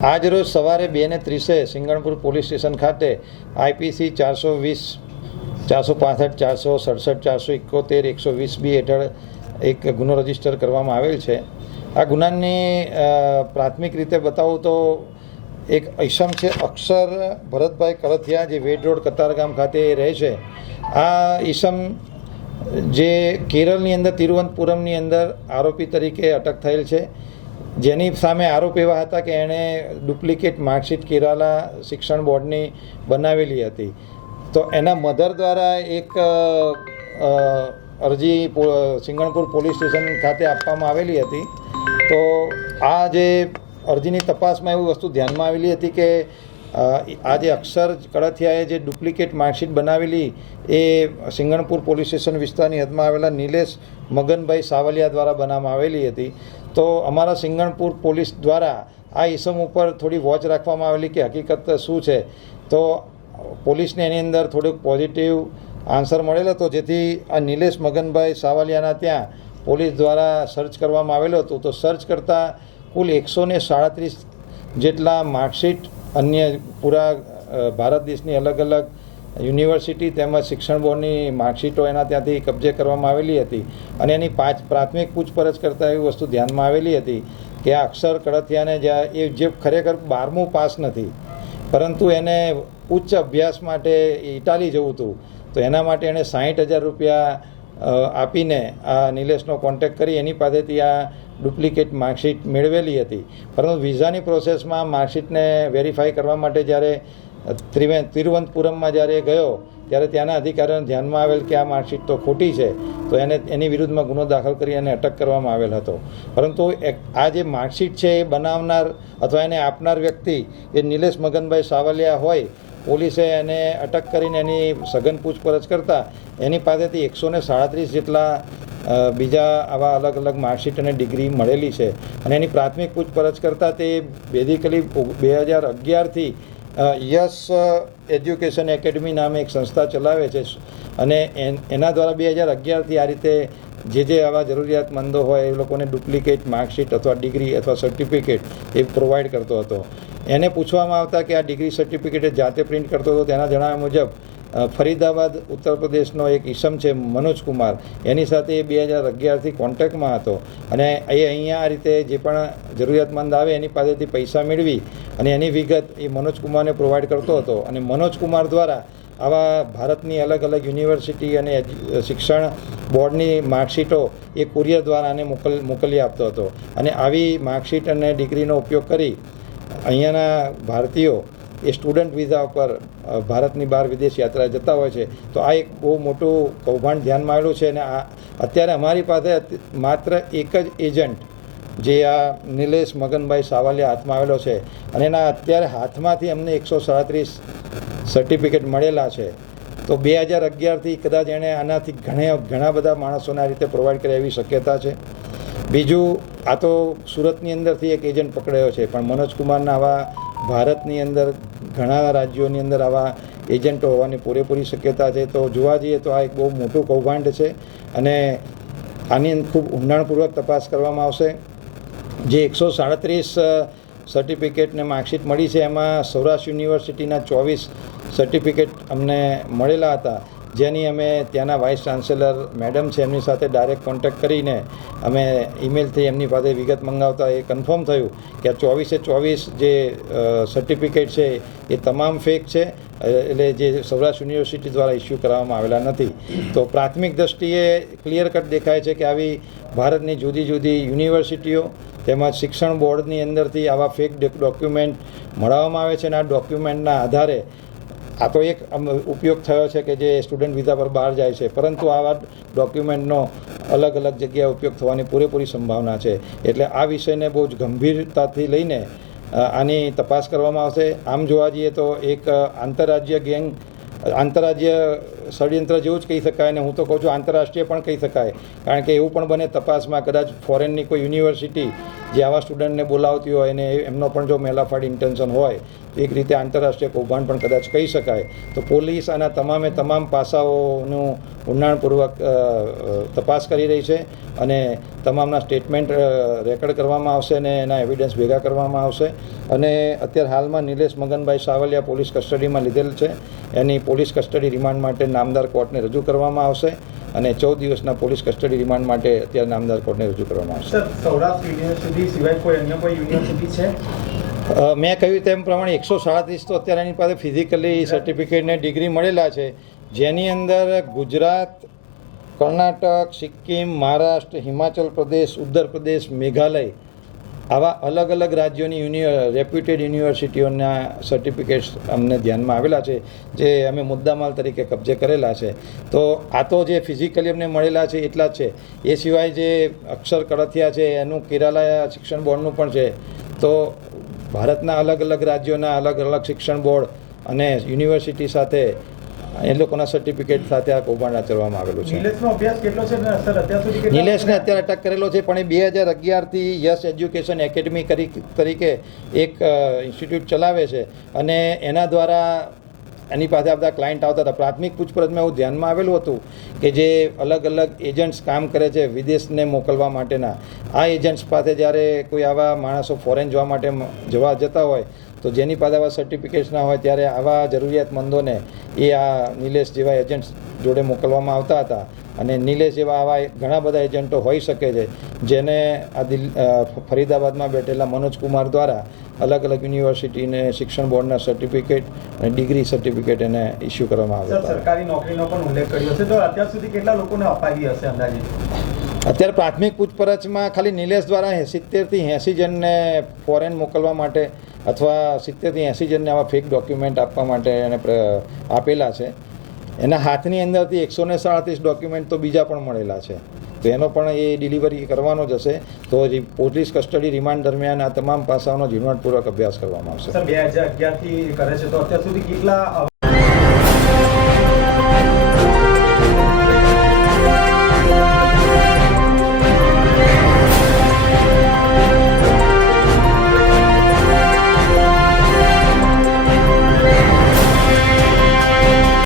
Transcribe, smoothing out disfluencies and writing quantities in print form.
આજ રોજ સવારે 2:30 સિંગણપુર પોલીસ સ્ટેશન ખાતે આઈપીસી 420, 465, 467, 471, 120B હેઠળ એક ગુનો રજીસ્ટર કરવામાં આવેલ છે. આ ગુનાની પ્રાથમિક રીતે બતાવું તો એક ઈસમ છે અક્ષર ભરતભાઈ કળથિયા, જે વેડ રોડ કતારગામ ખાતે રહે છે. આ ઈસમ જે કેરળની અંદર તિરુવનંતપુરમની અંદર આરોપી તરીકે અટક થયેલ છે, જેની સામે આરોપ એવા હતા કે એણે ડુપ્લિકેટ માર્કશીટ કેરાલા શિક્ષણ બોર્ડની બનાવેલી હતી. તો એના મધર દ્વારા એક અરજી સિંગણપુર પોલીસ સ્ટેશન ખાતે આપવામાં આવેલી હતી. તો આ જે અરજીની તપાસમાં એવી વસ્તુ ધ્યાનમાં આવેલી હતી કે આ જે અક્ષર કળથિયાએ જે ડુપ્લિકેટ માર્કશીટ બનાવેલી એ સિંગણપુર પોલીસ સ્ટેશન વિસ્તારની હદમાં આવેલા નિલેશ મગનભાઈ સાવલિયા દ્વારા બનાવવામાં આવેલી હતી. તો અમારા સિંગણપુર પોલીસ દ્વારા આ ઇસમ ઉપર થોડી વોચ રાખવામાં આવેલી કે હકીકત શું છે. તો પોલીસને એની અંદર થોડુંક પોઝિટિવ આન્સર મળેલો હતો, જેથી આ નિલેશ મગનભાઈ સાવલિયાના ત્યાં પોલીસ દ્વારા સર્ચ કરવામાં આવેલો હતો. તો સર્ચ કરતાં કુલ 137 જેટલા માર્કશીટ અન્ય પૂરા ભારત દેશની અલગ અલગ યુનિવર્સિટી તેમજ શિક્ષણ બોર્ડની માર્કશીટો એના ત્યાંથી કબજે કરવામાં આવેલી હતી. અને એની પ્રાથમિક પૂછપરછ કરતાં એવી વસ્તુ ધ્યાનમાં આવેલી હતી કે આ અક્ષર કળથિયાને એ જે ખરેખર 12મું પાસ નથી, પરંતુ એને ઉચ્ચ અભ્યાસ માટે ઇટાલી જવું હતું. તો એના માટે એણે 60,000 રૂપિયા આપીને આ નિલેશનો કોન્ટેક્ટ કરી એની પાસેથી આ ડુપ્લિકેટ માર્કશીટ મેળવેલી હતી. પરંતુ વિઝાની પ્રોસેસમાં માર્કશીટને વેરીફાઈ કરવા માટે જ્યારે તિરુવનંતપુરમમાં જ્યારે ગયો ત્યારે ત્યાંના અધિકારીઓને ધ્યાનમાં આવેલ કે આ માર્કશીટ તો ખોટી છે. તો એની વિરુદ્ધમાં ગુનો દાખલ કરી અને અટક કરવામાં આવેલ હતો. પરંતુ આ જે માર્કશીટ છે એ બનાવનાર અથવા એને આપનાર વ્યક્તિ એ નિલેશ મગનભાઈ સાવલિયા હોય. પોલીસે એને અટક કરીને એની સઘન પૂછપરછ કરતાં એની પાસેથી 137 જેટલા બીજા આવા અલગ અલગ માર્કશીટ અને ડિગ્રી મળેલી છે. અને એની પ્રાથમિક પૂછપરછ કરતાં તે બેઝિકલી 2011થી યશ એજ્યુકેશન એકેડમી નામે એક સંસ્થા ચલાવે છે. અને એના દ્વારા 2011થી આ રીતે જે આવા જરૂરિયાતમંદો હોય એ લોકોને ડુપ્લિકેટ માર્કશીટ અથવા ડિગ્રી અથવા સર્ટિફિકેટ એ પ્રોવાઈડ કરતો હતો. એને પૂછવામાં આવતા કે આ ડિગ્રી સર્ટિફિકેટ જાતે પ્રિન્ટ કરતો હતો. તેના જણાવ્યા મુજબ ફરીદાબાદ ઉત્તર પ્રદેશનો એક ઈસમ છે મનોજ કુમાર, એની સાથે એ 2011થી કોન્ટેક્ટમાં હતો. અને એ અહીંયા આ રીતે જે પણ જરૂરિયાતમંદ આવે એની પાસેથી પૈસા મેળવી અને એની વિગત એ મનોજ કુમારને પ્રોવાઈડ કરતો હતો. અને મનોજ કુમાર દ્વારા આવા ભારતની અલગ અલગ યુનિવર્સિટી અને શિક્ષણ બોર્ડની માર્કશીટો એ કુરિયર દ્વારા આને મોકલી આપતો હતો. અને આવી માર્કશીટ અને ડિગ્રીનો ઉપયોગ કરી અહીંયાના ભારતીયો એ સ્ટુડન્ટ વિઝા ઉપર ભારતની બહાર વિદેશ યાત્રા જતા હોય છે. તો આ એક બહુ મોટું કૌભાંડ ધ્યાનમાં આવેલું છે. અને અત્યારે અમારી પાસે માત્ર એક જ એજન્ટ જે આ નિલેશ મગનભાઈ સાવલિયા હાથમાં આવેલો છે. અને એના અત્યારે હાથમાંથી અમને 137 સર્ટિફિકેટ મળેલા છે. તો 2011થી કદાચ એણે આનાથી ઘણા બધા માણસોને આ રીતે પ્રોવાઈડ કર્યા એવી શક્યતા છે. બીજું, આ તો સુરતની અંદરથી એક એજન્ટ પકડાયો છે, પણ મનોજ કુમારના આવા ભારતની અંદર ઘણા રાજ્યોની અંદર આવા એજન્ટો હોવાની પૂરેપૂરી શક્યતા છે. તો જોવા જઈએ તો આ એક બહુ મોટું કૌભાંડ છે. અને આની ખૂબ ઊંડાણપૂર્વક તપાસ કરવામાં આવશે. જે 137 સર્ટિફિકેટ ને માર્કશીટ મળી છે એમાં સૌરાષ્ટ્ર યુનિવર્સિટીના 24 સર્ટિફિકેટ અમને મળેલા હતા, જેની અમે ત્યાંના વાઇસ ચાન્સેલર મેડમ છે એમની સાથે ડાયરેક્ટ કોન્ટેક્ટ કરીને અમે ઈમેલથી એમની પાસે વિગત મંગાવતા એ કન્ફર્મ થયું કે આ 24 જે સર્ટિફિકેટ છે એ તમામ ફેક છે. એટલે જે સૌરાષ્ટ્ર યુનિવર્સિટી દ્વારા ઇસ્યુ કરવામાં આવેલા નથી. તો પ્રાથમિક દ્રષ્ટિએ ક્લિયર કટ દેખાય છે કે આવી ભારતની જુદી જુદી યુનિવર્સિટીઓ તેમજ શિક્ષણ બોર્ડની અંદરથી આવા ફેક ડોક્યુમેન્ટ મળવામાં આવે છે. અને આ ડોક્યુમેન્ટના આધારે આ તો એક ઉપયોગ થયો છે કે જે સ્ટુડન્ટ વિઝા પર બહાર જાય છે, પરંતુ આવા ડોક્યુમેન્ટનો અલગ અલગ જગ્યાએ ઉપયોગ થવાની પૂરેપૂરી સંભાવના છે. એટલે આ વિષયને બહુ જ ગંભીરતાથી લઈને આની તપાસ કરવામાં આવશે. આમ જોવા જઈએ તો એક આંતરરાજ્ય ષડયંત્ર જેવું જ કહી શકાય. અને હું તો કહું છું આંતરરાષ્ટ્રીય પણ કહી શકાય. કારણ કે એવું પણ બને તપાસમાં કદાચ ફોરેનની કોઈ યુનિવર્સિટી જે આવા સ્ટુડન્ટને બોલાવતી હોય અને એમનો પણ જો મેલાફાડ ઇન્ટેન્શન હોય તો એક રીતે આંતરરાષ્ટ્રીય કૌભાંડ પણ કદાચ કહી શકાય. તો પોલીસ આના તમામ પાસાઓનું ઊંડાણપૂર્વક તપાસ કરી રહી છે અને તમામના સ્ટેટમેન્ટ રેકોર્ડ કરવામાં આવશે અને એના એવિડન્સ ભેગા કરવામાં આવશે. અને અત્યારે હાલમાં નિલેશ મગનભાઈ સાવલિયા પોલીસ કસ્ટડીમાં લીધેલ છે. એની પોલીસ કસ્ટડી રિમાન્ડ માટે નામદાર કોર્ટને રજૂ કરવામાં આવશે અને 14 દિવસના પોલીસ કસ્ટડી રિમાન્ડ માટે અત્યારે નામદાર કોર્ટને રજૂ કરવામાં આવશે. સૌરાષ્ટ્ર યુનિવર્સિટી સિવાય કોઈ અન્ય કોઈ યુનિવર્સિટી છે? મેં કહ્યું તેમ પ્રમાણે 137 તો અત્યારે એની પાસે ફિઝિકલી સર્ટિફિકેટને ડિગ્રી મળેલા છે, જેની અંદર ગુજરાત, કર્ણાટક, સિક્કિમ, મહારાષ્ટ્ર, હિમાચલ પ્રદેશ, ઉત્તર પ્રદેશ, મેઘાલય આવા અલગ અલગ રાજ્યોની રેપ્યુટેડ યુનિવર્સિટીઓના સર્ટિફિકેટ્સ અમને ધ્યાનમાં આવેલા છે, જે અમે મુદ્દામાલ તરીકે કબજે કરેલા છે. તો આ તો જે ફિઝિકલી અમને મળેલા છે એટલા જ છે. એ સિવાય જે અક્ષર કળથિયા છે એનું કેરાલા શિક્ષણ બોર્ડનું પણ છે. તો ભારતના અલગ અલગ રાજ્યોના અલગ અલગ શિક્ષણ બોર્ડ અને યુનિવર્સિટી સાથે એ લોકોના સર્ટિફિકેટ સાથે આ કૌભાંડ આચરવામાં આવેલું છે. નિલેશનો અભ્યાસ કેટલો છે સર અત્યાર સુધી? નિલેશને અત્યારે અટક કરેલો છે, પણ એ 2011થી યસ એજ્યુકેશન એકેડમી તરીકે એક ઇન્સ્ટિટ્યૂટ ચલાવે છે અને એના દ્વારા એની પાસે બધા ક્લાયન્ટ આવતા હતા. પ્રાથમિક પૂછપરછમાં એવું ધ્યાનમાં આવેલું હતું કે જે અલગ અલગ એજન્ટ્સ કામ કરે છે વિદેશને મોકલવા માટેના, આ એજન્ટ્સ પાસે જ્યારે કોઈ આવા માણસો ફોરેન જતા હોય તો જેની પાસે આવા સર્ટિફિકેટ્સ ના હોય ત્યારે આવા જરૂરિયાતમંદોને એ આ નિલેશ જેવા એજન્ટ્સ જોડે મોકલવામાં આવતા હતા. અને નિલેશ જેવા આવા ઘણા બધા એજન્ટો હોઈ શકે છે, જેને આ ફરીદાબાદમાં બેઠેલા મનોજકુમાર દ્વારા અલગ અલગ યુનિવર્સિટીને શિક્ષણ બોર્ડના સર્ટિફિકેટ અને ડિગ્રી સર્ટિફિકેટ એને ઇસ્યુ કરવામાં આવ્યા હતા. સરકારી નોકરીનો પણ ઉલ્લેખ કર્યો છે, તો અત્યાર સુધી કેટલા લોકોને અપાવી હશે અંદાજે? અત્યારે પ્રાથમિક પૂછપરછમાં ખાલી નિલેશ દ્વારા 70થી 80 જણને ફોરેન મોકલવા માટે અથવા 70થી 80 જણને આવા ફેક ડોક્યુમેન્ટ આપવા માટે એને આપેલા છે. એના હાથની અંદરથી 137 ડોક્યુમેન્ટ તો બીજા પણ મળેલા છે, તો એનો પણ એ ડિલિવરી કરવાનો જ હશે. તો પોલીસ કસ્ટડી રિમાન્ડ દરમિયાન આ તમામ પાસાઓનો ઝીણવટપૂર્વક અભ્યાસ કરવામાં આવશે. સર 2011થી કરે છે, તો અત્યાર સુધી કેટલા